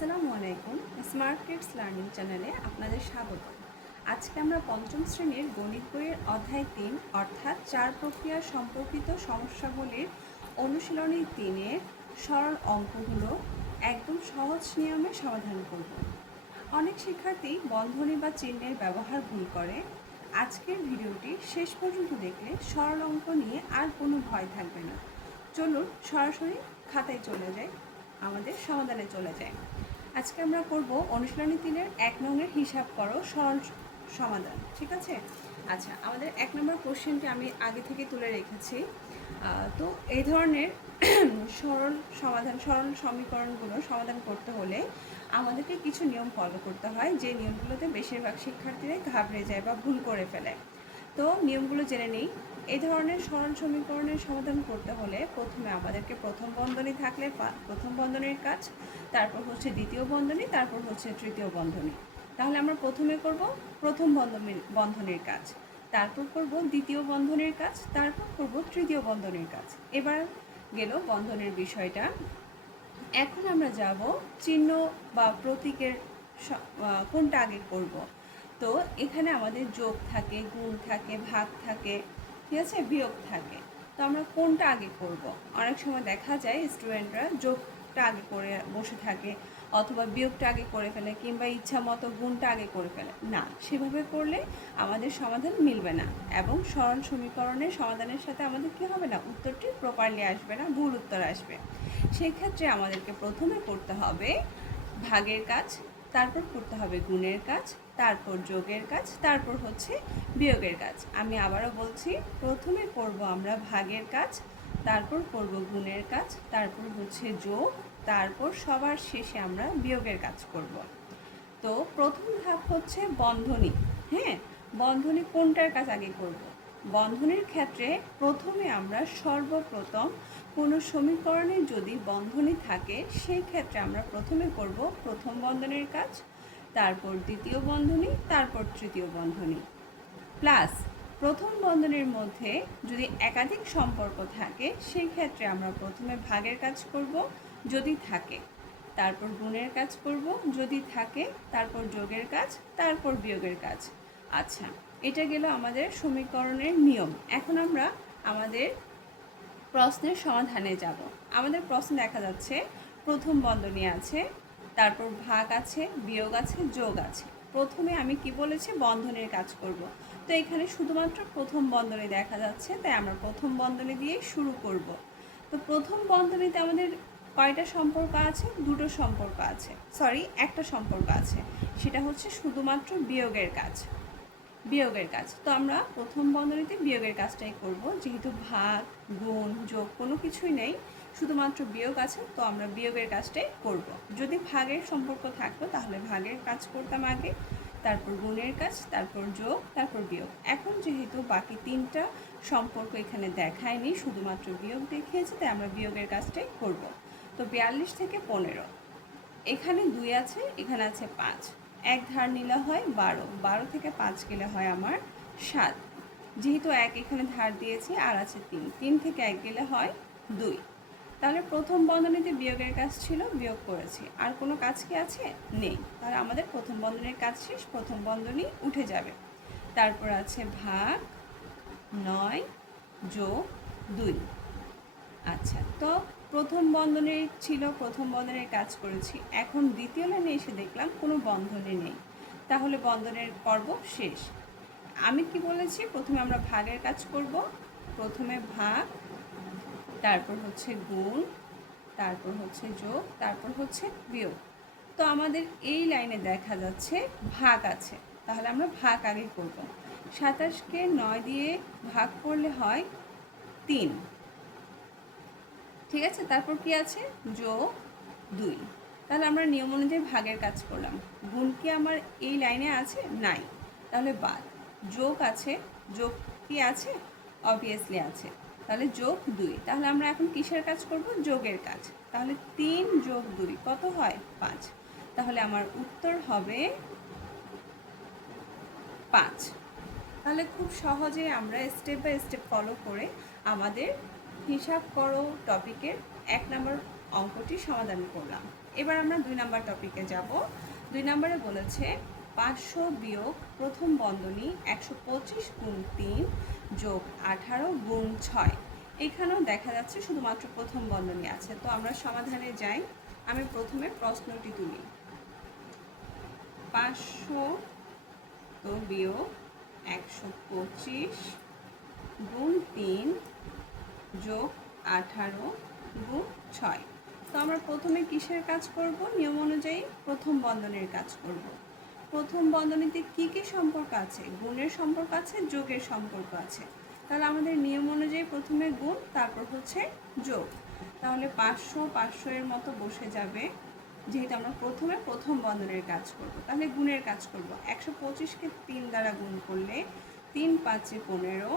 আসসালামু আলাইকুম। Smart kids learning চ্যানেলে আপনাদের স্বাগত। আজকে আমরা পঞ্চম শ্রেণীর গণিত বইয়ের অধ্যায় 3 অর্থাৎ 4 প্রক্রিয়া সম্পর্কিত সমস্যাগুলির অনুশীলনী 3-এর সরল অঙ্কগুলো একদম সহজ নিয়মে সমাধান করব। অনেক শিক্ষার্থী বন্ধনী বা চিহ্নের ব্যবহার ভুল করে। আজকের ভিডিওটি শেষ পর্যন্ত দেখলে সরল অঙ্ক নিয়ে আর কোনো ভয় থাকবে না। চলুন সরাসরি খাতায় চলে যাই, আমাদের সমাধানে চলে যায়। আজকে আমরা করব অনুশীলনী 3-এর 1 নংয়ের হিসাব করো সরল সমাধান। ঠিক আছে? আচ্ছা, আমাদের 1 নম্বর কোশ্চেনটি আমি আগে থেকে তুলে রেখেছি। তো এই ধরনের সরল সমীকরণগুলো সমাধান করতে হলে আমাদেরকে কিছু নিয়ম ফলো করতে হয়, যে নিয়মগুলোতে বেশিরভাগ শিক্ষার্থীরাই ঘাবড়ে যায় বা ভুল করে ফেলে। তো নিয়মগুলো জেনে নেই। এই ধরনের সরল সমীকরণের সমাধান করতে হলে প্রথমে আমাদেরকে প্রথম বন্ধনী থাকলে প্রথম বন্ধনীর কাজ, তারপর হচ্ছে দ্বিতীয় বন্ধনী, তারপর হচ্ছে তৃতীয় বন্ধনী। তাহলে আমরা প্রথমে করব প্রথম বন্ধনীর কাজ, তারপর করব দ্বিতীয় বন্ধনীর কাজ, তারপর করব তৃতীয় বন্ধনীর কাজ। এবার গেল বন্ধনের বিষয়টা। এখন আমরা যাব চিহ্ন বা প্রতীকের কোনটা আগে করব। তো এখানে আমাদের যোগ থাকে, গুণ থাকে, ভাগ থাকে, ঠিক আছে, বিয়োগ থাকে। তো আমরা কোনটা আগে করব? অনেক সময় দেখা যায় স্টুডেন্টরা যোগটা আগে করে বসে থাকে, অথবা বিয়োগটা আগে করে ফেলে, কিংবা ইচ্ছা মতো গুণটা আগে করে ফেলে। না, সেভাবে করলে আমাদের সমাধান মিলবে না, এবং সরল সমীকরণের সমাধানের সাথে আমাদের কী হবে না, উত্তরটি প্রপারলি আসবে না, ভুল উত্তর আসবে। সেই ক্ষেত্রে আমাদেরকে প্রথমে করতে হবে ভাগের কাজ, তারপর করতে হবে গুণের কাজ, তারপর যোগের কাজ, তারপর হচ্ছে বিয়োগের কাজ। আমি আবারও বলছি, প্রথমে করব আমরা ভাগের কাজ, তারপর করব গুণের কাজ, তারপর হচ্ছে যোগ, তারপর সবার শেষে আমরা বিয়োগের কাজ করব। তো প্রথম ধাপ হচ্ছে বন্ধনী। হ্যাঁ, বন্ধনী কোনটার কাজ আগে করব? বন্ধনীর ক্ষেত্রে প্রথমে আমরা সর্বপ্রথম কোনো সমীকরণে যদি বন্ধনী থাকে, সেই ক্ষেত্রে আমরা প্রথমে করব প্রথম বন্ধনীর কাজ, তারপর দ্বিতীয় বন্ধনী, তারপর তৃতীয় বন্ধনী। প্লাস প্রথম বন্ধনীর মধ্যে যদি একাধিক সম্পর্ক থাকে, সেই ক্ষেত্রে আমরা প্রথমে ভাগের কাজ করব যদি থাকে, তারপর গুণের কাজ করব যদি থাকে, তারপর যোগের কাজ, তারপর বিয়োগের কাজ। আচ্ছা, এটা গেল আমাদের সমীকরণের নিয়ম। এখন আমরা আমাদের প্রশ্নের সমাধানে যাব। আমাদের প্রশ্ন দেখা যাচ্ছে প্রথম বন্ধনী আছে, তারপর ভাগ আছে, বিয়োগ আছে, যোগ আছে। প্রথমে আমি কি বলেছি, বন্ধনীর কাজ করব। তো এখানে শুধুমাত্র প্রথম বন্ধনী দেখা যাচ্ছে, তাই আমরা প্রথম বন্ধনী দিয়ে শুরু করব। তো প্রথম বন্ধনীতে আমাদের কয়টা সম্পর্ক আছে? দুটো সম্পর্ক আছে, একটা সম্পর্ক আছে, সেটা হচ্ছে শুধুমাত্র বিয়োগের কাজ। তো আমরা প্রথম বন্ধনীতে বিয়োগের কাজটাই করব, যেহেতু ভাগ, গুণ, যোগ কোনো কিছুই নেই, শুধুমাত্র বিয়োগ আছে, তো আমরা বিয়োগের কাজটাই করব। যদি ভাগের সম্পর্ক থাকতো তাহলে ভাগের কাজ করতাম আগে, তারপর গুণের কাজ, তারপর যোগ, তারপর বিয়োগ। এখন যেহেতু বাকি তিনটা সম্পর্ক এখানে দেখায়নি, শুধুমাত্র বিয়োগ দেখিয়েছে, তাই আমরা বিয়োগের কাজটাই করব। তো 42 থেকে 15, এখানে 2 আছে, এখানে আছে 5, এক ধার নিলে হয় 12, 12 থেকে 5 গেলে হয় আমার 7। যেহেতু এক এখানে ধার দিয়েছি, আর আছে 3, 3 থেকে 1 গেলে হয় 2। তাহলে প্রথম বন্ধনীতে বিয়োগের কাজ ছিল, বিয়োগ করেছি। আর কোনো কাজ কি আছে? নেই। তাহলে আমাদের প্রথম বন্ধনীর কাজ শেষ, প্রথম বন্ধনী উঠে যাবে। তারপর আছে ভাগ 9 যোগ 2। আচ্ছা, তো প্রথম বন্ধনীর ছিল, প্রথম বন্ধনীর কাজ করেছি। এখন দ্বিতীয় লাইনে এসে দেখলাম কোনো বন্ধনী নেই, তাহলে বন্ধনের পর্ব শেষ। আমি কি বলেছি, প্রথমে আমরা ভাগের কাজ করব। প্রথমে ভাগ, তারপর হচ্ছে গুণ, তারপর হচ্ছে যোগ, তারপর হচ্ছে বিয়োগ। তো আমাদের এই লাইনে দেখা যাচ্ছে ভাগ আছে, তাহলে আমরা ভাগ আগে করব। 27কে 9 দিয়ে ভাগ করলে হয় 3, ঠিক আছে। তারপর কি আছে? যোগ 2। তাহলে আমরা নিয়ম অনুযায়ী ভাগের কাজ করলাম। গুণ কি আমার এই লাইনে আছে? নাই, তাহলে বাদ। যোগ আছে, যোগ কি আছে? অবভিয়াসলি আছে, তাহলে যোগ 2। তাহলে আমরা এখন কিসের কাজ করব? যোগের কাজ। তাহলে 3 যোগ 2 কত হয়? 5। তাহলে আমার উত্তর হবে 5। তাহলে খুব সহজে আমরা স্টেপ বাই স্টেপ ফলো করে আমাদের হিসাব করো টপিকের 1 নম্বর অঙ্কটি সমাধান করলাম। এবার আমরা 2 নাম্বার টপিকে যাব। 2 নাম্বারে বলেছে 500 বিয়োগ প্রথম বন্ধনী 125 গুণ 3 যোগ 18 গুণ 6। এখানেও দেখা যাচ্ছে শুধুমাত্র প্রথম বন্ধনী আছে, তো আমরা সমাধানে যাই। আমি প্রথমে প্রশ্নটি তুলি। 500 তো বিয়োগ 125 গুণ 3 যোগ 18 গুণ 6। তো আমরা প্রথমে কিসের কাজ করব? নিয়ম অনুযায়ী প্রথম বন্ধনীর কাজ করব। প্রথম বন্ধনীতে কি কি সম্পর্ক আছে? গুণের সম্পর্ক আছে, যোগের সম্পর্ক আছে। তাহলে আমাদের নিয়ম অনুযায়ী প্রথমে গুণ, তারপর হচ্ছে যোগ। তাহলে 500 এর মতো বসে যাবে, যেহেতু আমরা প্রথমে প্রথম বন্ধনীর কাজ করব। তাহলে গুণের কাজ করব। 125কে 3 দ্বারা গুণ করলে 3 5 15,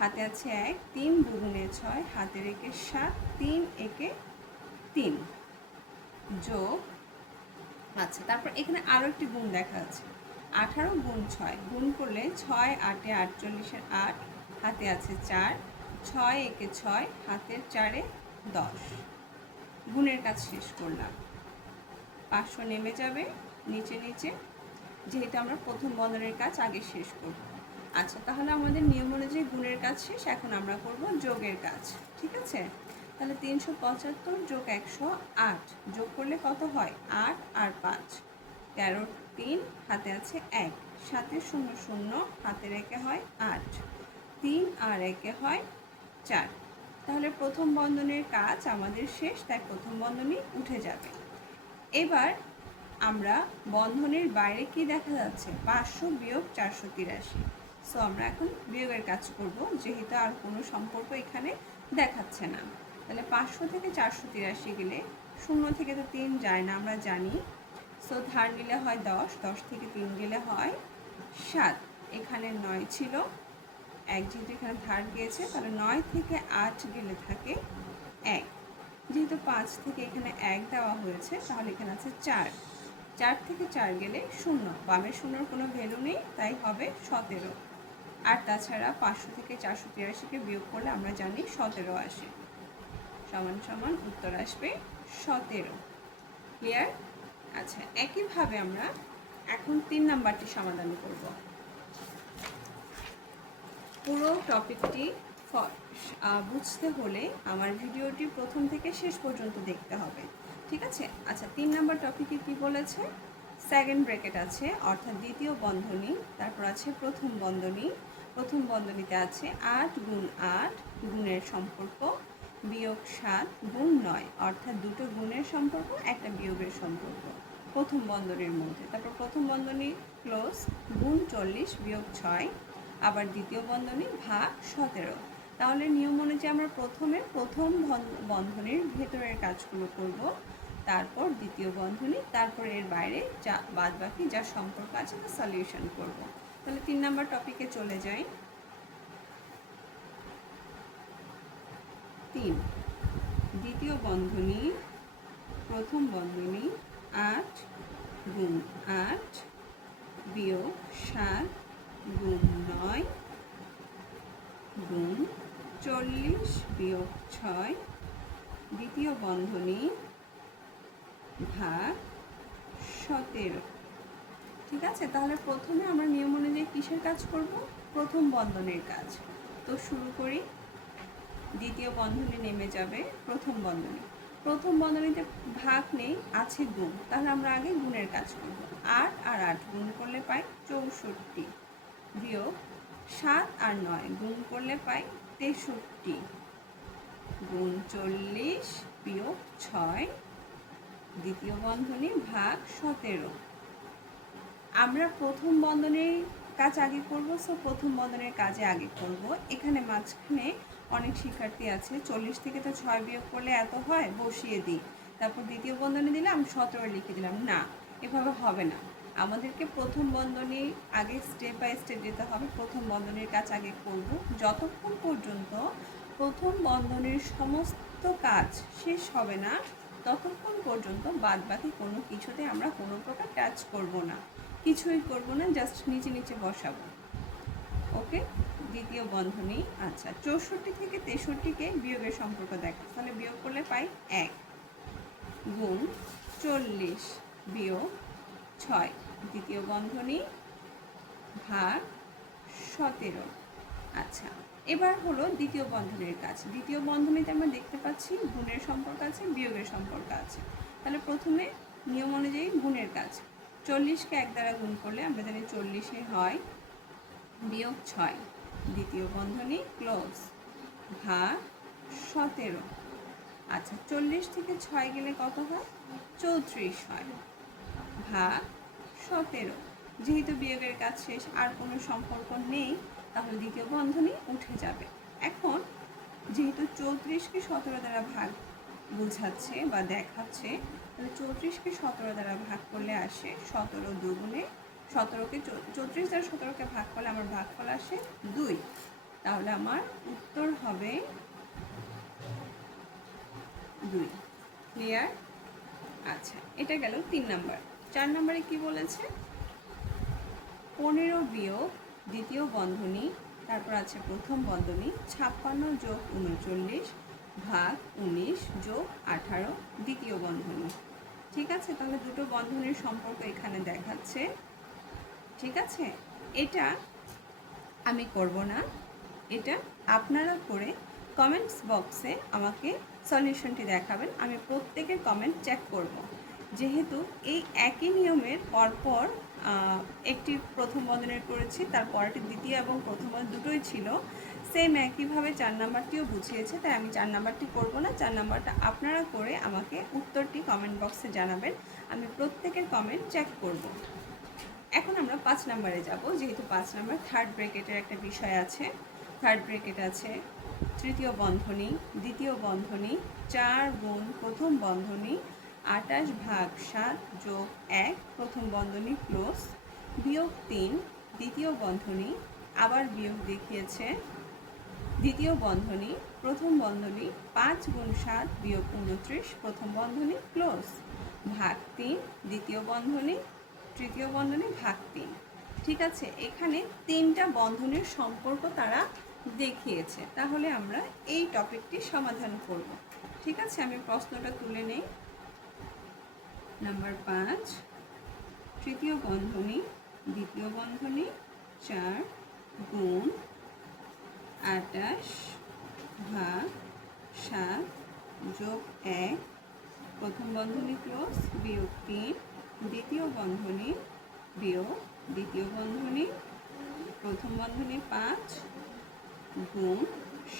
হাতে আছে 1, 3 2 6, হাতে রেখে 7, 3 1 3 যোগ। আচ্ছা, তারপর এখানে আরও একটি গুণ দেখা যাচ্ছে, 18 গুণ 6। গুণ করলে 6 8 48 8, হাতে আছে 4, 6 1 6, হাতের 4 10। গুণের কাজ শেষ করলাম। 500 নেমে যাবে নিচে নিচে, যেহেতু আমরা প্রথম বন্ধনীর কাজ আগে শেষ করব। আচ্ছা, তাহলে আমাদের নিয়ম অনুযায়ী গুণের কাজ শেষ, এখন আমরা করব যোগের কাজ। ঠিক আছে, তাহলে 375 যোগ 108 যোগ করলে কত হয়? 8 আর 5, 13 3, হাতে আছে 1, 7 0 0, হাতে রেখে হয় 8, 3 আর 1 হয় 4। তাহলে প্রথম বন্ধনীর কাজ আমাদের শেষ, তাই প্রথম বন্ধনী উঠে যাবে। এবার আমরা বন্ধনীর বাইরে কি দেখা যাচ্ছে? 500 বিয়োগ 483। সো আমরা এখন বিয়োগের কাজ করব, যেহেতু আর কোনো সম্পর্ক এখানে দেখাচ্ছে না। তাহলে 500 থেকে 483 গেলে 0 থেকে তো 3 যায় না, আমরা জানি। সো ধার নিলে হয় 10, 10 থেকে 3 গেলে হয় 7। এখানে 9 ছিল, 1 যেহেতু এখানে ধার গিয়েছে, তাহলে 9 থেকে 8 গেলে থাকে 1। যেহেতু 5 থেকে এখানে 1 দেওয়া হয়েছে, তাহলে এখানে আছে 4। 4 থেকে 4 গেলে 0, বামের 0-র কোনো ভ্যালু নেই, তাই হবে 17। আর তাছাড়া 500 থেকে 483কে বিয়োগ করলে আমরা জানি 17 আসে, সমান সমান উত্তর আসবে 17। ক্লিয়ার? আচ্ছা, একইভাবে আমরা এখন 3 নাম্বারটি সমাধান করব। পুরো টপিকটি বুঝতে হলে আমার ভিডিওটি প্রথম থেকে শেষ পর্যন্ত দেখতে হবে। ঠিক আছে? আচ্ছা, 3 নাম্বার টপিকে কি বলেছে? সেকেন্ড ব্র্যাকেট আছে, অর্থাৎ দ্বিতীয় বন্ধনী, তারপর আছে প্রথম বন্ধনী। প্রথম বন্ধনীতে আছে 8 গুণ 8 গুণের সম্পর্ক বিয়োগ 7 গুণ 9, অর্থাৎ দুটো গুণের সম্পর্ক, একটা বিয়োগের সম্পর্ক প্রথম বন্ধনীর মধ্যে। তারপর প্রথম বন্ধনী ক্লোজ, গুণ 40 বিয়োগ 6, আবার দ্বিতীয় বন্ধনী ভাগ 17। তাহলে নিয়ম অনুযায়ী আমরা প্রথমে প্রথম বন্ধনীর ভেতরের কাজগুলো করব, তারপর দ্বিতীয় বন্ধনী, তারপর এর বাইরে যা বাদ বাকি যা সম্পর্ক আছে তা সলিউশন করব। তাহলে 3 নাম্বার টপিকে চলে যাই। 3, দ্বিতীয় বন্ধনী প্রথম বন্ধনী 8 গুণ 8 বিয়োগ 7 গুণ 9 গুণ 40 বিয়োগ 6, দ্বিতীয় বন্ধনী ভাগ 17। ঠিক আছে, তাহলে প্রথমে আমরা নিয়ম অনুযায়ী কিসের কাজ করব? প্রথম বন্ধনীর কাজ। তো শুরু করি। দ্বিতীয় বন্ধনী নেমে যাবে প্রথম বন্ধনী। প্রথম বন্ধনীতে ভাগ নেই, আছে গুণ, তাহলে আমরা আগে গুণের কাজ করব। 8 আর 8 গুণ করলে পাই 64 বিয়োগ 7 আর 9 গুণ করলে পাই 63 গুণ 40 বিয়োগ 6, দ্বিতীয় বন্ধনী ভাগ 17। আমরা প্রথম বন্ধনীর কাজ আগে করব, সো প্রথম বন্ধনীর কাজে আগে করব। এখানে মাঝখানে অনেক শিক্ষার্থী আছে 40 থেকে তো 6 বিয়োগ করলে এত হয়, বসিয়ে দিই, তারপর দ্বিতীয় বন্ধনী দিলাম 17 লিখে দিলাম। না, এভাবে হবে না। আমাদেরকে প্রথম বন্ধনী আগে স্টেপ বাই স্টেপ যেতে হবে। প্রথম বন্ধনীর কাজ আগে করব, যতক্ষণ পর্যন্ত প্রথম বন্ধনীর সমস্ত কাজ শেষ হবে না, ততক্ষণ পর্যন্ত বাদ বাকি কোনো কিছুতে আমরা কোনো প্রকার টাচ করব না, কিছুই করব না, জাস্ট নিচে নিচে বসাবো। ওকে, দ্বিতীয় বন্ধনী। আচ্ছা, 64 থেকে 63কে বিয়োগের সম্পর্ক দেখা, তাহলে বিয়োগ করলে পাই 1। গুণ 40 বিয়োগ 6 দ্বিতীয় বন্ধনী ভাগ 17। আচ্ছা, এবার হলো দ্বিতীয় বন্ধনীর কাজ। দ্বিতীয় বন্ধনীতে আমরা দেখতে পাচ্ছি গুণের সম্পর্ক আছে, বিয়োগের সম্পর্ক আছে। তাহলে প্রথমে নিয়ম অনুযায়ী গুণের কাজ। 40কে 1 দ্বারা গুণ করলে আমরা জানি 40 হয় বিয়োগ 6 দ্বিতীয় বন্ধনী ক্লোজ ভাগ 17। আচ্ছা, 40 থেকে 6 গেলে কত হয়? 34 হয় ভাগ 17। যেহেতু বিয়োগের কাজ শেষ, আর কোনো সম্পর্ক নেই, তাহলে দ্বিতীয় বন্ধনী উঠে যাবে। এখন যেহেতু 34কে 17 দ্বারা ভাগ বোঝাচ্ছে বা দেখাচ্ছে, তাহলে 34কে 17 দ্বারা ভাগ করলে আসে 17 দুগুণে 17কে 34 দ্বারা 17কে ভাগ করলে আমার ভাগফল আসে 2। তাহলে আমার উত্তর হবে 2। ক্লিয়ার? আচ্ছা, এটা গেল 3 নাম্বার। 4 নম্বরে কি বলেছে? 15 বিয়োগ দ্বিতীয় বন্ধনী, তারপর আছে প্রথম বন্ধনী 56 যোগ 39 ভাগ 19 যোগ 18 দ্বিতীয় বন্ধনী। ঠিক আছে, তাহলে দুটো বন্ধনীর সম্পর্ক এখানে দেখাচ্ছে। ঠিক আছে, এটা আমি করব না, এটা আপনারা করে কমেন্টস বক্সে আমাকে সলিউশনটি দেখাবেন। আমি প্রত্যেকের কমেন্ট চেক করব। যেহেতু এই একই নিয়মের পরপর একটি প্রথম বন্ধনের করেছি, তারপরটি দ্বিতীয় এবং প্রথম দুটোই ছিল, সেম একইভাবে 4 নাম্বারটিও বুঝিয়েছে, তাই আমি 4 নাম্বারটি করব না। 4 নাম্বারটা আপনারা করে আমাকে উত্তরটি কমেন্ট বক্সে জানাবেন। আমি প্রত্যেকের কমেন্ট চেক করব। এখন আমরা 5 নাম্বারে যাব। যেহেতু 5 নাম্বার থার্ড ব্র্যাকেটের একটা বিষয় আছে। থার্ড ব্র্যাকেট আছে তৃতীয় বন্ধনী, দ্বিতীয় বন্ধনী 4 গুণ প্রথম বন্ধনী 28 ভাগ 7 যোগ 1 প্রথম বন্ধনী ক্লোজ বিয়োগ 3 দ্বিতীয় বন্ধনী, আবার বিয়োগ দেখিয়েছে দ্বিতীয় বন্ধনী, প্রথম বন্ধনী 5 গুণ 7 বিয়োগ 29 প্রথম বন্ধনী ক্লোজ ভাগ 3 দ্বিতীয় বন্ধনী, তৃতীয় বন্ধনী ভাগ 3। ঠিক আছে, এখানে 3টা বন্ধনীর সম্পর্ক তারা দেখিয়েছে। তাহলে আমরা এই টপিকটি সমাধান করব। ঠিক আছে, আমি প্রশ্নটা তুলে নেই। নাম্বার 5, তৃতীয় বন্ধনী দ্বিতীয় বন্ধনী 4 গুণ 28 ভাগ 7 যোগ 1 প্রথম বন্ধনী ক্লোজ বিয়োগ 3 দ্বিতীয় বন্ধনী বিয়োগ দ্বিতীয় বন্ধনী প্রথম বন্ধনী 5 গুণ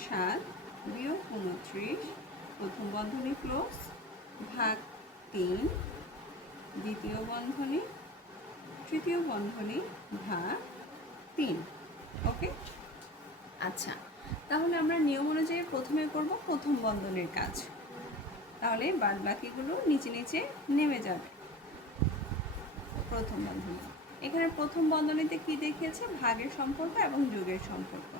7 বিয়োগ 29 প্রথম বন্ধনী ক্লোজ ভাগ 3 দ্বিতীয় বন্ধনী, তৃতীয় বন্ধনী ভাগ 3। ওকে, আচ্ছা, তাহলে আমরা নিয়ম অনুযায়ী প্রথমে করব প্রথম বন্ধনীর কাজ। তাহলে বাদ বাকিগুলো নিচে নিচে নেমে যাবে। প্রথম বন্ধনী, এখানে প্রথম বন্ধনীতে কি দেখিয়েছে? ভাগের সম্পর্ক এবং যোগের সম্পর্ক।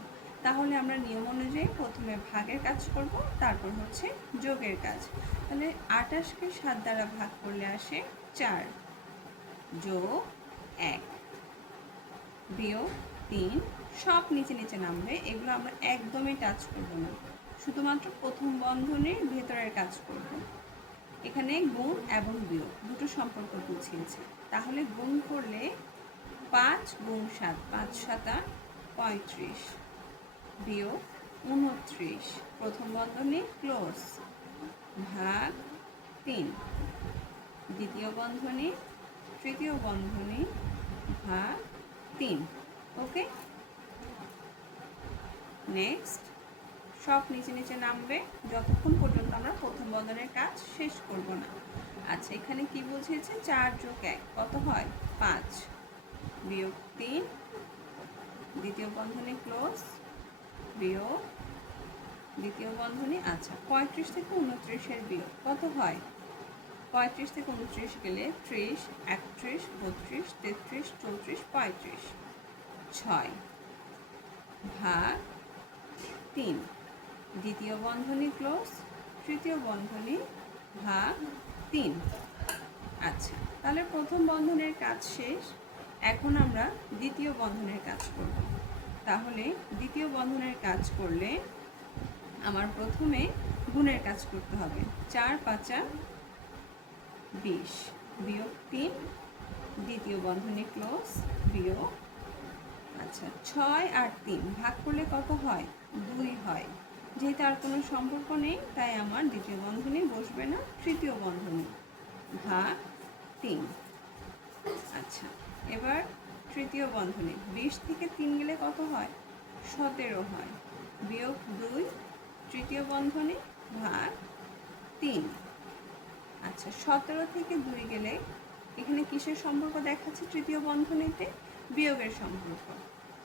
তাহলে আমরা নিয়ম অনুযায়ী প্রথমে ভাগের কাজ করব, তারপর হচ্ছে যোগের কাজ। তাহলে 28কে 7 দ্বারা ভাগ করলে আসে 4 যোগ 1 বিয়োগ 3, সব নিচে নিচে নামবে। এগুলো আমরা একদমই টাচ করব না, শুধুমাত্র প্রথম বন্ধনীর ভেতরের কাজ করব। এখানে গুণ এবং বিয়োগ দুটো সম্পর্ক বুঝিয়েছে। তাহলে গুণ করলে 5 গুণ 7 5 7 35 বিয়োগ 29 প্রথম বন্ধনী ক্লোজ ভাগ 3 দ্বিতীয় বন্ধনী, তৃতীয় বন্ধনী ভাগ 3। ওকে, নেক্সট সব নিচে নিচে নামবে যতক্ষণ পর্যন্ত আমরা প্রথম বন্ধনের কাজ শেষ করব না। আচ্ছা, এখানে কি বুঝিয়েছে? 4 যোগ 1 কত হয়? 5 বিয়োগ 3 দ্বিতীয় বন্ধনী ক্লোজ বিয়োগ দ্বিতীয় বন্ধনী। আচ্ছা, 35 থেকে 29-এর বিয়োগ কত হয়? 35 থেকে 29 গেলে 30 31 32 33 34 35 6 ভাগ 3 দ্বিতীয় বন্ধনী ক্লোজ, তৃতীয় বন্ধনী ভাগ 3। আচ্ছা, তাহলে প্রথম বন্ধনের কাজ শেষ। এখন আমরা দ্বিতীয় বন্ধনের কাজ করব। তাহলে দ্বিতীয় বন্ধনের কাজ করলে আমার প্রথমে গুণের কাজ করতে হবে। 4 5 20 বিয়োগ 3 দ্বিতীয় বন্ধনী ক্লোজ বিয়োগ আচ্ছা 6 আর 3 ভাগ করলে কত হয় 2 হয়। যেহেতু আর কোনো সম্পর্ক নেই তাই আমার দ্বিতীয় বন্ধনী বসবে না, তৃতীয় বন্ধনী ভাগ 3। আচ্ছা এবার তৃতীয় বন্ধনী 20 থেকে 3 গেলে কত হয় 17 হয় বিয়োগ 2 তৃতীয় বন্ধনী ভাগ 3। আচ্ছা 17 থেকে 2 গেলে এখানে কিসের সম্পর্ক দেখাচ্ছে তৃতীয় বন্ধনীতে বিয়োগের সম্পর্ক।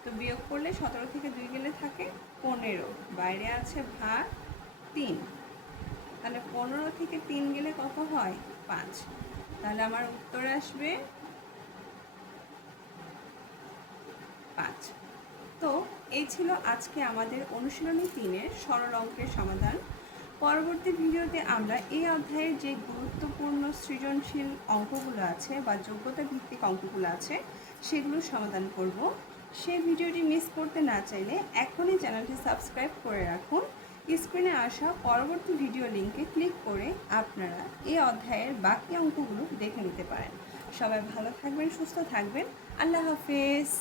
তো বিয়োগ করলে 17 থেকে 2 গেলে থাকে 15, বাইরে আছে ভাগ 3, তাহলে 15 থেকে 3 গেলে কত হয় 5। তাহলে আমার উত্তর আসবে 5। তো এই ছিল আজকে আমাদের অনুশীলনী 3-এর সরল অঙ্কের সমাধান। পরবর্তী ভিডিওতে আমরা এই অধ্যায়ের যে গুরুত্বপূর্ণ সৃজনশীল অঙ্কগুলো আছে বা যোগ্যতা ভিত্তিক অঙ্কগুলো আছে সেগুলো সমাধান করব। সেই ভিডিওটি মিস করতে না চাইলে এখনই চ্যানেলটি সাবস্ক্রাইব করে রাখুন। স্ক্রিনে আসা পরবর্তী ভিডিও লিঙ্কে ক্লিক করে আপনারা এই অধ্যায়ের বাকি অঙ্কগুলো দেখে নিতে পারেন। সবাই ভালো থাকবেন, সুস্থ থাকবেন। আল্লাহ হাফেজ।